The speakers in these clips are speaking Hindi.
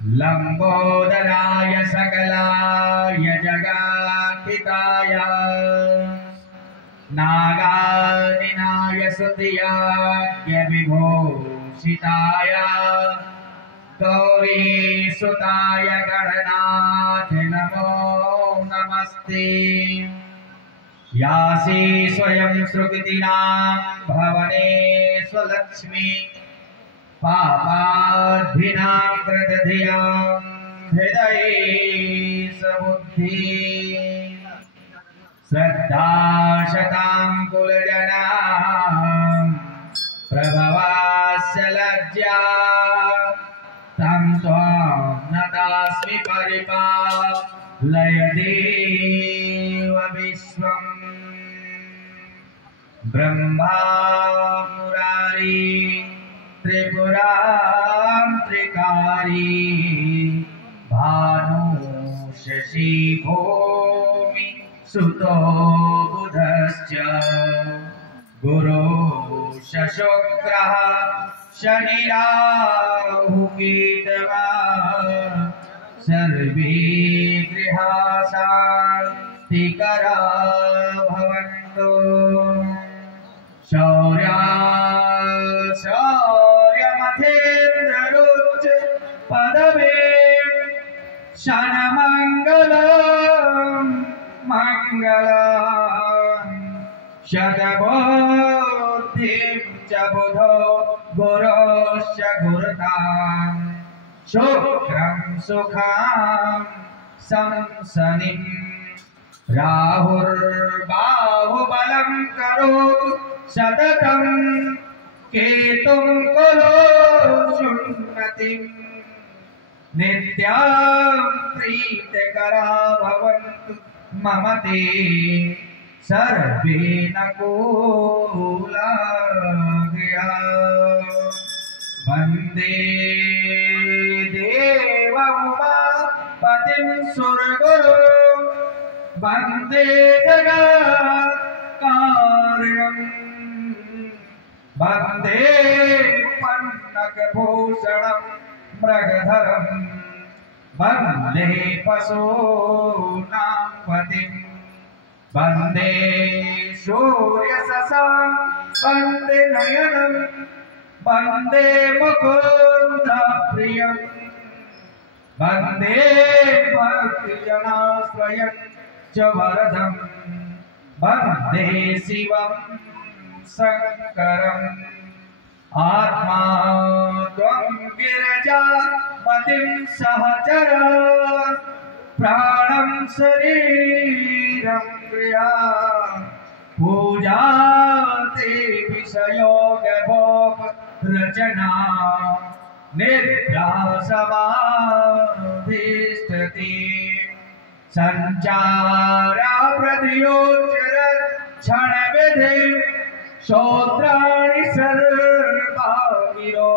लंबोदराय सकलाय जगत्हिताय नागार्जुनाय स्तुत्याय विभूषिताय गौरीसुताय गणनाथ नमो नमस्ते। यासी स्वयं सुकृतिनां भवने स्वलक्ष्मी पापाद्भिनां कृतधियां हृदये समुद्धि श्रद्धाशतां कुलजनां प्रभवास्य लज्जा तं त्वां नतास्मि परिपालयदेव विश्वम्। ब्रह्मा मुरारी त्रिपुरां त्रिकारी भानु शशि भूमि सुतो बुधश्च गुरु शुक्रः शनि राहु केतवः सर्वे गृहा शान्तिकरा भवन्तु। शौर्यमथेन्द्ररुच पदवे शनमङ्गलं मङ्गलं शतबुद्धिं च बुधो गुरोश्च गुरुतां शुक्रं सुखं संसनिं राहुर्बाहुबलं करोतु सततं केतुं कुलो सुन्नतिं नित्यां प्रीतिकरा भवन्तु मम ते सर्वे नकुलाः। वन्दे देवमुमापतिं सुरगुरुं वन्दे जगत्कारणम् वन्दे पन्नगभूषणं मृगधरं वन्दे पशूनां पतिं वन्दे सूर्यशशां वन्दे नयनं वन्दे मुकुन्दप्रियं वन्दे भक्तजनाश्रयं च वरदं वन्दे शिवं शङ्करम्। आत्मा त्वं गिरिजापतिं सहचर प्राणं शरीरं क्रिया पूजा ते विषयोगभोग रचना निद्रा समाधिष्ठति संचारा प्रत्योचर क्षण विधि श्रोत्राणि सर्वागिरो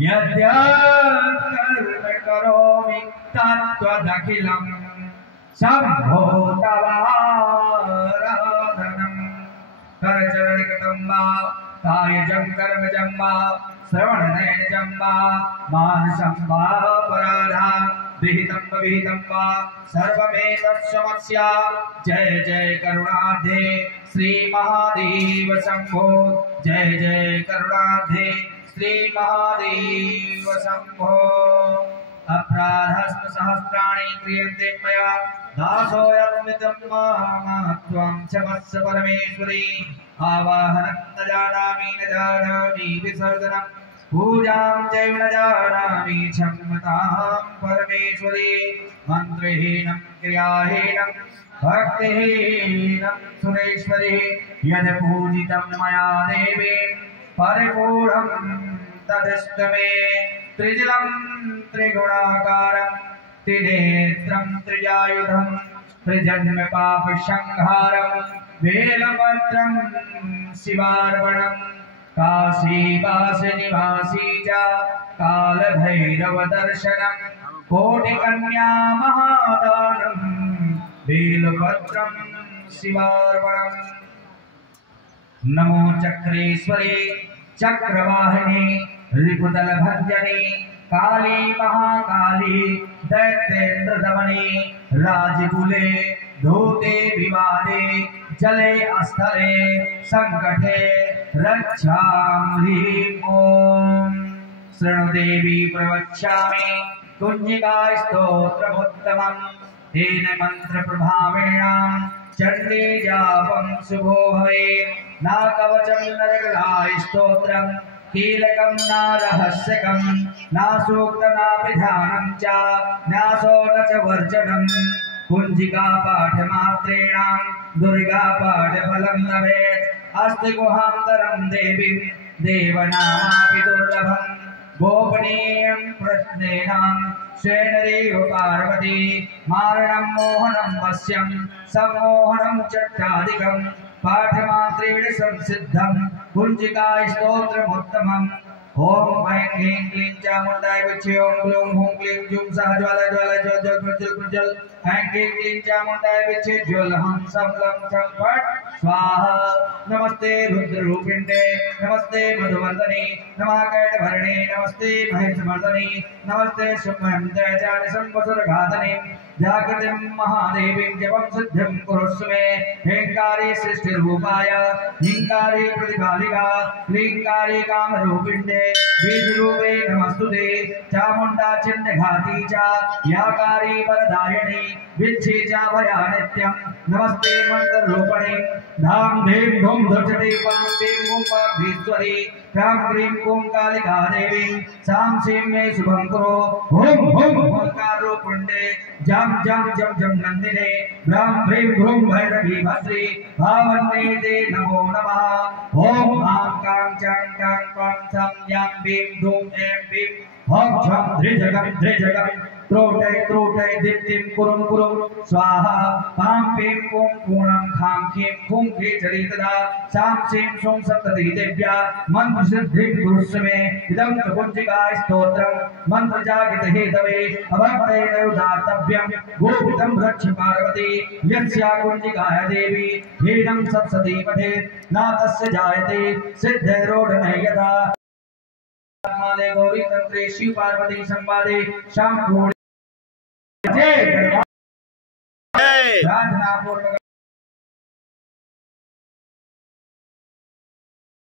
यद्यत्कर्म करोमि तत्त्वदखिलं शम्भो तवाराधनम्। करचरणकृतं वा कायजं कर्मजं वा श्रवणनयनजं वा मानसं वा पराधा विहितं विहितं वा सर्वमेतत्क्षमस्व। जय जय करुणाब्धे श्री महादेव शंभो जय जय करुणाब्धे श्री महादेव शंभो। अपराधस्तु सहस्राणि क्रियन्ते मया दासोऽयमृतं त्वं क्षमस्व परमेश्वरी। आवाहनं न जानामि विसर्जनं पूजां चैव न जानामि क्षम्यतां परमेश्वरी। मन्त्रहीनं क्रियाहीनं भक्तिहीनं सुरेश्वरी यद् पूजितं मया देवी परिपूर्णं तदस्तु मे। त्रिजलं त्रिगुणाकारं त्रिनेत्रं त्रिजायुधं त्रिजन्म पापसंहारं वेलपत्रं शिवार्पणं काशीवासनिवासी च कालभैरवदर्शनं कोटिकन्या महादानं वेलपत्रं शिवार्पणम्। नमो चक्रेश्वरी चक्रवाहिनी रिपुदल भंजनी काली महाकाली दैत्येन्द्र दमनी राजकुले धूते विवादे जले स्थले संकटे रक्षामि ॐ शृणु देवी प्रवक्ष्यामि कुञ्जिका स्तोत्रमुत्तमम् तेन मन्त्रप्रभावेण चण्डी जापं शुभो भवेत् न कवचं न जगदाय स्तोत्रम् कीलकं न रहस्यकं न सूक्तं न विधानं च न्यासो न च वर्जनं कुञ्जिका पाठमात्रेण दुर्गा पाठफलं लभेत् अस्ति गुहान्तरं देवीं देवनामापि दुर्लभम् गोपनीयं प्रश्नेन श्रेणरेव पार्वती मारणं मोहनं वश्यं सम्मोहनं चट्टादिकं पाठमात्रेण संसिद्धं कुञ्जिका स्तोत्रमुत्तमम् ओम ऐं ह्रीं क्लीं चामुण्डाय विच्चे ओम ग्लूं हूं क्लीं जूं सः ज्वाला ज्वाला ज्वल ज्वल प्रज्वल प्रज्वल ऐं ह्रीं क्लीं चामुण्डाय विच्चे ज्वल हं सं लं सं फट् स्वाहा नमस्ते रुद्ररूपिण्डे नमस्ते मधुवर्धने नमः कैटभरणे नमस्ते महेशमर्दने नमस्ते शुभ्रमन्त्रचार्य संवत्सरघातने जागृतिं महादेवीं जपं सिद्धिं कुरुष्व मे हेङ्कारे सृष्टिरूपाय ह्रीङ्कारे प्रतिकालिका क्लीङ्कारे कामरूपिण्डे बीजरूपे नमस्तुते चामुण्डा चिन्नघाती च याकारी वरदायिनी विच्छे च भया नित्यं नमस्ते मन्त्ररूपिणी धाम धीं धूं धुचटे वां वीं मूं वाग्भीश्वरी ह्रां क्रीं क्रूं कालिका देवी सां सीं मे शुभं कुरु हुं हुं ओंकाररूपिण्डे जं जं जं जं नन्दिने ह्रां ह्रीं ह्रूं भैरवी भद्री भावन्ये ते नमो नमः ॐ आं कां चां कां क्वां सं यां बीं धूं ऐं बीं हं छं धृजगं धृजगं त्रोटय त्रोटय दीप्तिं कुरुं कुरुं स्वाहा पां पीं पूं पूर्णं खां खीं खूं खीचरी तदा सां सीं सूं सप्तति देव्या मन्त्रसिद्धिं कुरुष्व मे इदं कुञ्जिका स्तोत्रं मन्त्रजागृतहेतवे अभक्तेन उदार्तव्यं गोपितं रक्ष पार्वती यस्या कुञ्जिकाया देवी हीनं सप्तति पठेत् न तस्य जायते सिद्धैरोढने यदा माले गौरी तंत्रे शिव पार्वती संवादे शाम जय